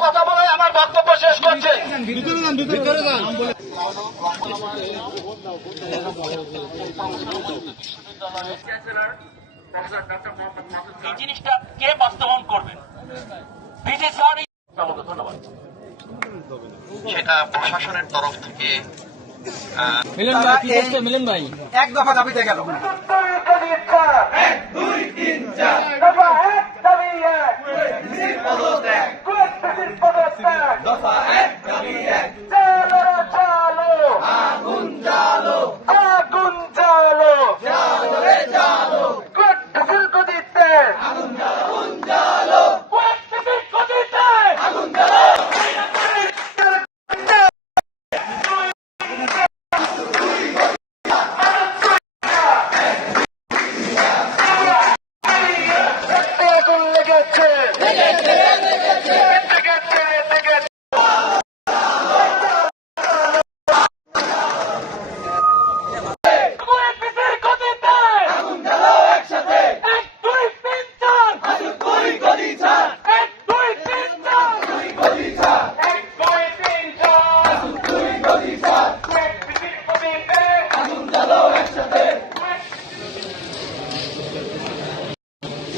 কথা বলে আমার বক্তব্য শেষ করছে। এই জিনিসটা কে বাস্তবায়ন করবেন ধন্যবাদ। সেটা প্রশাসনের তরফ থেকে মিলন ভাই এক দফা দাবিতে গেল। দফা এক Make it clear.